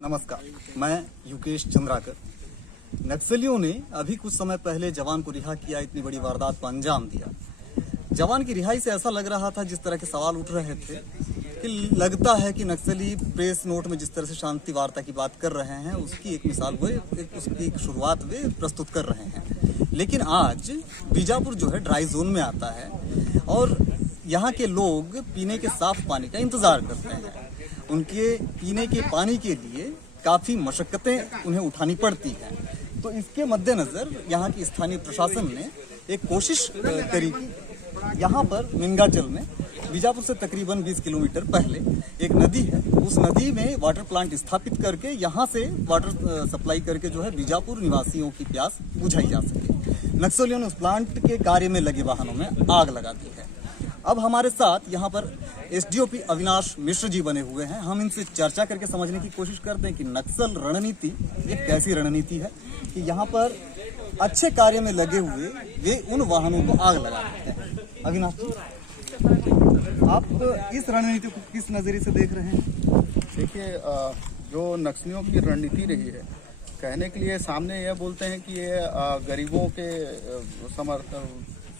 नमस्कार, मैं युकेश चंद्राकर। नक्सलियों ने अभी कुछ समय पहले जवान को रिहा किया, इतनी बड़ी वारदात को अंजाम दिया। जवान की रिहाई से ऐसा लग रहा था, जिस तरह के सवाल उठ रहे थे कि लगता है कि नक्सली प्रेस नोट में जिस तरह से शांति वार्ता की बात कर रहे हैं, उसकी एक मिसाल उसकी एक शुरुआत वे प्रस्तुत कर रहे हैं। लेकिन आज बीजापुर जो है ड्राई जोन में आता है और यहाँ के लोग पीने के साफ पानी का इंतजार करते हैं। उनके पीने के पानी के लिए काफ़ी मशक्क़तें उन्हें उठानी पड़ती हैं। तो इसके मद्देनज़र यहाँ की स्थानीय प्रशासन ने एक कोशिश करी कि यहाँ पर मिंगाचल में बीजापुर से तकरीबन 20 किलोमीटर पहले एक नदी है, उस नदी में वाटर प्लांट स्थापित करके यहाँ से वाटर सप्लाई करके जो है बीजापुर निवासियों की प्यास बुझाई जा सके। नक्सलियों ने उस प्लांट के कार्य में लगे वाहनों में आग लगा दी है। अब हमारे साथ यहाँ पर एसडीओपी अविनाश मिश्र जी बने हुए हैं। हम इनसे चर्चा करके समझने की कोशिश करते हैं कि नक्सल रणनीति एक कैसी रणनीति है कि यहाँ पर अच्छे कार्य में लगे हुए वे उन वाहनों को आग लगा देते हैं। अविनाश जी, आप इस रणनीति को किस नजरिए से देख रहे हैं? देखिए, जो नक्सलियों की रणनीति रही है, कहने के लिए सामने यह बोलते हैं कि ये गरीबों के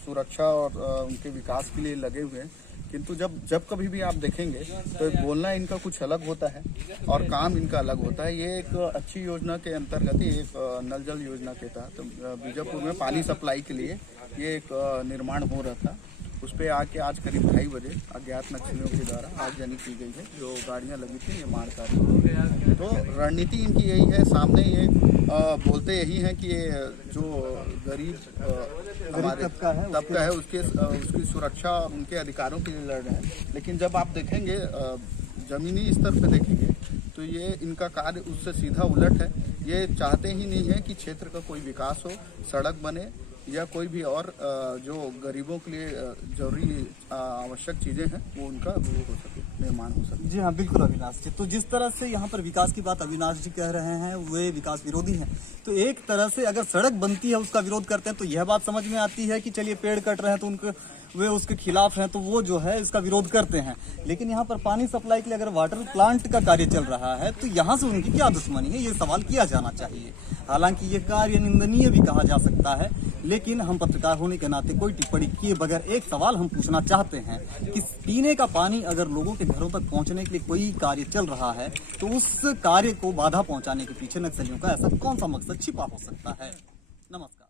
सुरक्षा और उनके विकास के लिए लगे हुए हैं, किंतु जब कभी भी आप देखेंगे तो बोलना इनका कुछ अलग होता है और काम इनका अलग होता है। ये एक अच्छी योजना के अंतर्गत, एक नल जल योजना के तहत बीजापुर में पानी सप्लाई के लिए ये एक निर्माण हो रहा था। उस पर आके आज करीब 2:30 बजे अज्ञात नक्सलियों के द्वारा आगजनी की गई है। जो गाड़ियां लगी थी, ये मार काट। तो रणनीति इनकी यही है, सामने ये बोलते यही हैं कि ये जो गरीब हमारे तबका है उसकी सुरक्षा, उनके अधिकारों के लिए लड़ रहे हैं। लेकिन जब आप देखेंगे जमीनी स्तर पर देखेंगे तो ये इनका कार्य उससे सीधा उलट है। ये चाहते ही नहीं है कि क्षेत्र का कोई विकास हो, सड़क बने या कोई भी और जो गरीबों के लिए जरूरी आवश्यक चीज़ें हैं वो उनका वो हो सके, निर्माण हो सके। जी हाँ, बिल्कुल अविनाश जी। तो जिस तरह से यहाँ पर विकास की बात अविनाश जी कह रहे हैं, वे विकास विरोधी हैं। तो एक तरह से अगर सड़क बनती है उसका विरोध करते हैं, तो यह बात समझ में आती है कि चलिए पेड़ कट रहे हैं तो उनके वे उसके खिलाफ हैं, तो वो जो है इसका विरोध करते हैं। लेकिन यहाँ पर पानी सप्लाई के लिए अगर वाटर प्लांट का कार्य चल रहा है तो यहाँ से उनकी क्या दुश्मनी है, ये सवाल किया जाना चाहिए। हालांकि ये कार्य निंदनीय भी कहा जा सकता है, लेकिन हम पत्रकार होने के नाते कोई टिप्पणी किए बगैर एक सवाल हम पूछना चाहते हैं कि पीने का पानी अगर लोगों के घरों तक पहुंचने के लिए कोई कार्य चल रहा है तो उस कार्य को बाधा पहुंचाने के पीछे नक्सलियों का ऐसा कौन सा मकसद छिपा हो सकता है? नमस्कार।